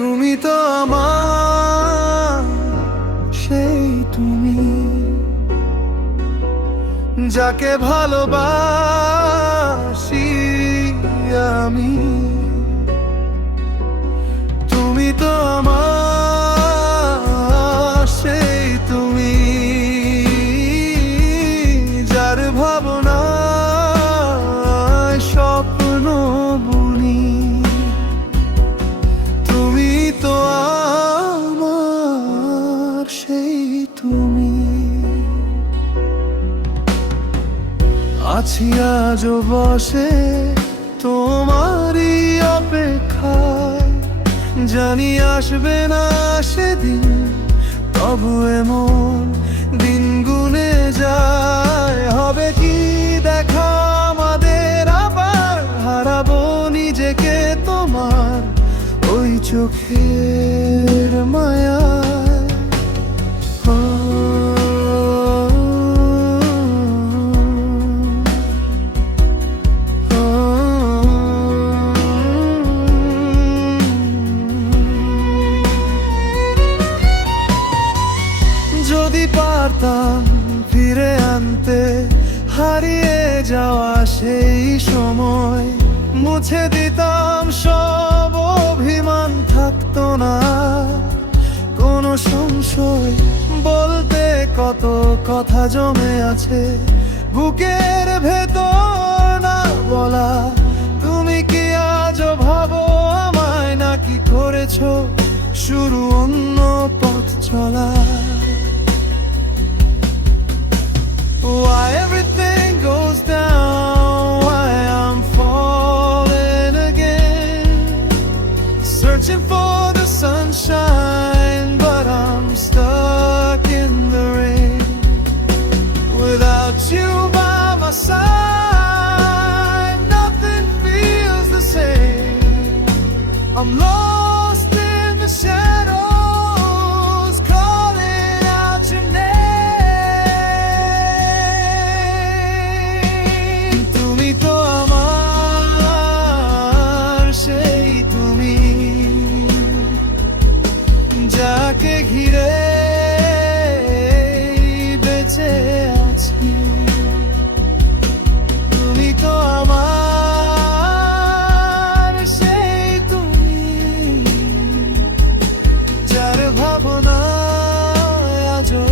তুমি তো আমার সেই তুমি, যাকে ভালোবাসি আমি। তুমি তো আমার সেই তুমি, যার ভাবনায় স্বপ্ন বুনি। তুমি তো আমার সেই তুমি। আছি আজও বসে তোমারই অপেক্ষায়, জানি আসবে না সেদিন, তবু এমন দিন গুনে যায়। হবে কি দেখা আমাদের আবার, হারাবো নিজেকে তোমার ওই চোখের মায়া। যদি পারতাম ফিরে আনতে হারিয়ে যাওয়া সেই সময়, মুছে দিতাম সব অভিমান, থাকতো না কোনো সংশয়। বলতে কত কথা জমে আছে বুকের ভেতর না বলা। তুমি কি আজও ভাবো আমায়, নাকি করেছো শুরু অন্য পথ চলা? Why everything goes down, why I'm falling again, searching for the sunshine, but I'm stuck in the rain. Without you by my side, nothing feels the same. I'm lost in the shadows, calling out your name. যাকে ঘিরে বেঁচে আছি, তুমি তো আমার সেই তুমি, যার ভাবনায় আজও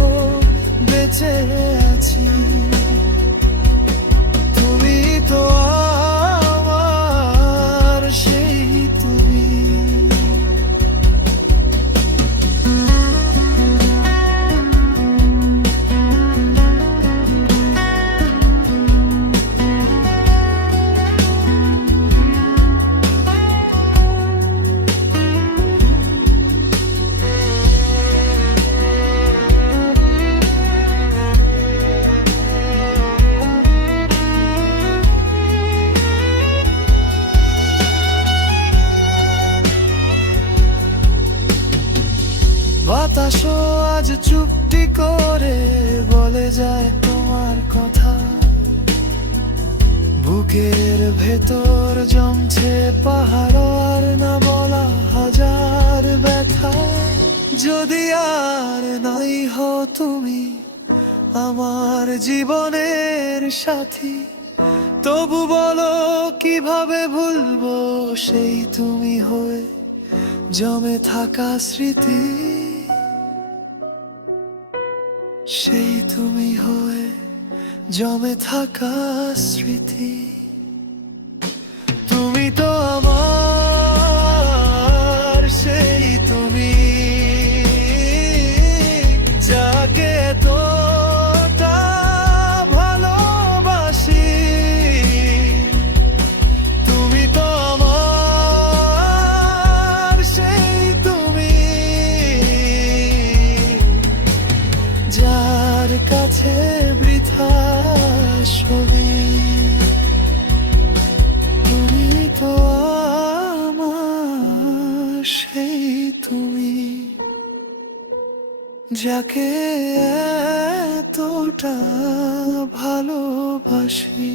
বেঁচে আছি। তুমি তো আমার সেই তুমি। বাতাসও আজ চুপটি করে বলে যায় তোমার কথা, বুকের ভেতর জমছে পাহাড় আর না বলা হাজার ব্যথা। যদি আর নাই হও তুমি আমার জীবনের সাথী, তবু বলো কিভাবে ভুলবো সেই তুমি হয়ে জমে থাকা স্মৃতি। সেই তুমি হয়ে জমে থাকা স্মৃতি। তুমি তো আমার সেই তুমি, যাকে তোটা ভালোবাসি। তুমি তো আমার সেই তুমি, যার কাছে বৃথা ছবি। তুমি তো আমার সেই তুমি, যাকে এতটা ভালোবাসি।